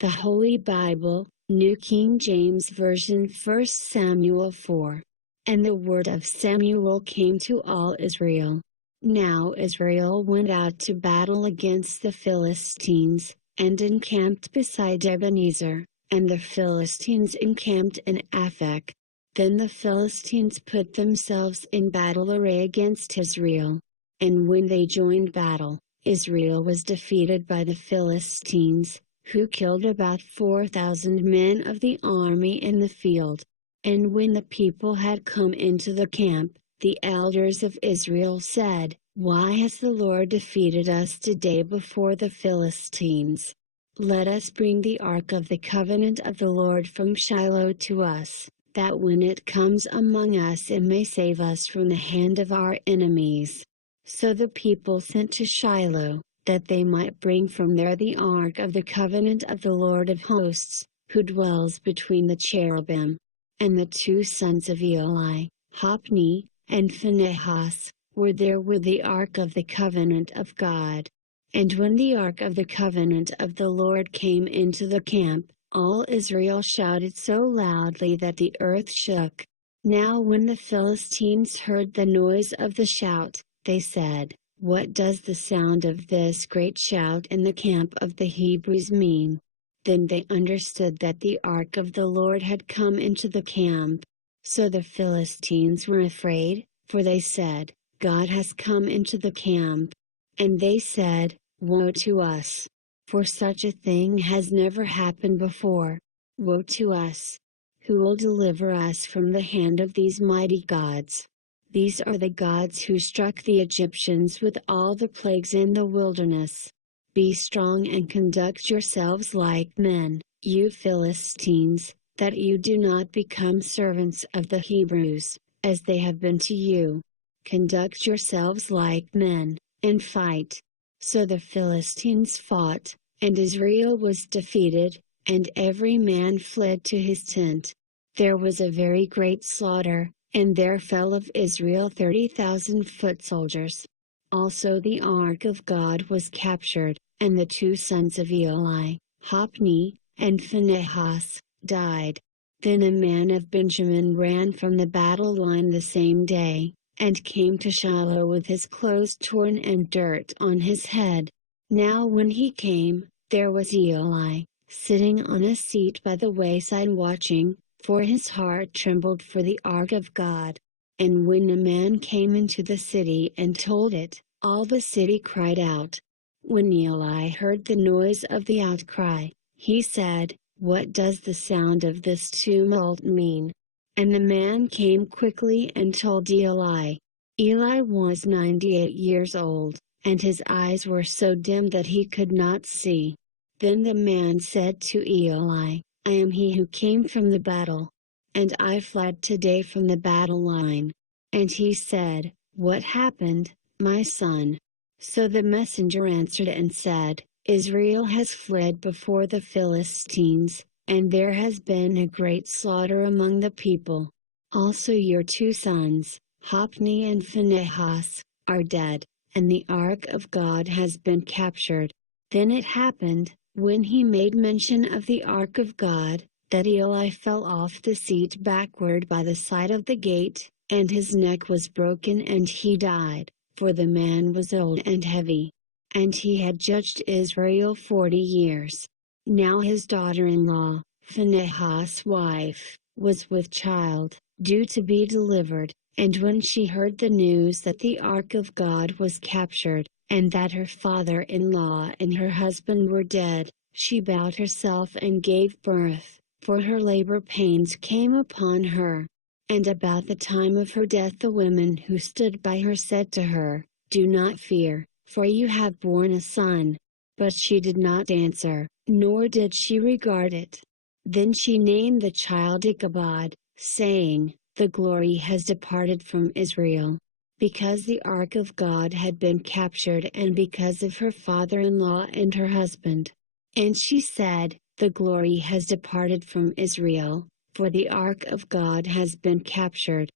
The Holy Bible, New King James Version, 1 Samuel 4. And the word of Samuel came to all Israel. Now Israel went out to battle against the Philistines, and encamped beside Ebenezer, and the Philistines encamped in Aphek. Then the Philistines put themselves in battle array against Israel. And when they joined battle, Israel was defeated by the Philistines, who killed about 4,000 men of the army in the field. And when the people had come into the camp, the elders of Israel said, "Why has the Lord defeated us today before the Philistines? Let us bring the ark of the covenant of the Lord from Shiloh to us, that when it comes among us it may save us from the hand of our enemies." So the people sent to Shiloh, that they might bring from there the ark of the covenant of the Lord of hosts, who dwells between the cherubim. And the two sons of Eli, Hophni, and Phinehas, were there with the ark of the covenant of God. And when the ark of the covenant of the Lord came into the camp, all Israel shouted so loudly that the earth shook. Now when the Philistines heard the noise of the shout, they said, "What does the sound of this great shout in the camp of the Hebrews mean?" Then they understood that the ark of the Lord had come into the camp. So the Philistines were afraid, for they said, "God has come into the camp." And they said, "Woe to us! For such a thing has never happened before. Woe to us! Who will deliver us from the hand of these mighty gods? These are the gods who struck the Egyptians with all the plagues in the wilderness. Be strong and conduct yourselves like men, you Philistines, that you do not become servants of the Hebrews, as they have been to you. Conduct yourselves like men, and fight." So the Philistines fought, and Israel was defeated, and every man fled to his tent. There was a very great slaughter, and there fell of Israel 30,000 foot soldiers. Also the ark of God was captured, and the two sons of Eli, Hophni, and Phinehas, died. Then a man of Benjamin ran from the battle line the same day, and came to Shiloh with his clothes torn and dirt on his head. Now when he came, there was Eli, sitting on a seat by the wayside watching, for his heart trembled for the ark of God. And when a man came into the city and told it, all the city cried out. When Eli heard the noise of the outcry, he said, "What does the sound of this tumult mean?" And the man came quickly and told Eli. Eli was 98 years old, and his eyes were so dim that he could not see. Then the man said to Eli, "I am he who came from the battle. And I fled today from the battle line." And he said, "What happened, my son?" So the messenger answered and said, "Israel has fled before the Philistines, and there has been a great slaughter among the people. Also your two sons, Hophni and Phinehas, are dead, and the ark of God has been captured." Then it happened, when he made mention of the ark of God, that Eli fell off the seat backward by the side of the gate, and his neck was broken and he died, for the man was old and heavy. And he had judged Israel 40 years. Now his daughter-in-law, Phinehas' wife, was with child, due to be delivered, and when she heard the news that the ark of God was captured, and that her father-in-law and her husband were dead, she bowed herself and gave birth, for her labor pains came upon her. And about the time of her death the women who stood by her said to her, "Do not fear, for you have borne a son." But she did not answer, nor did she regard it. Then she named the child Ichabod, saying, "The glory has departed from Israel." Because the ark of God had been captured and because of her father-in-law and her husband. And she said, "The glory has departed from Israel, for the ark of God has been captured."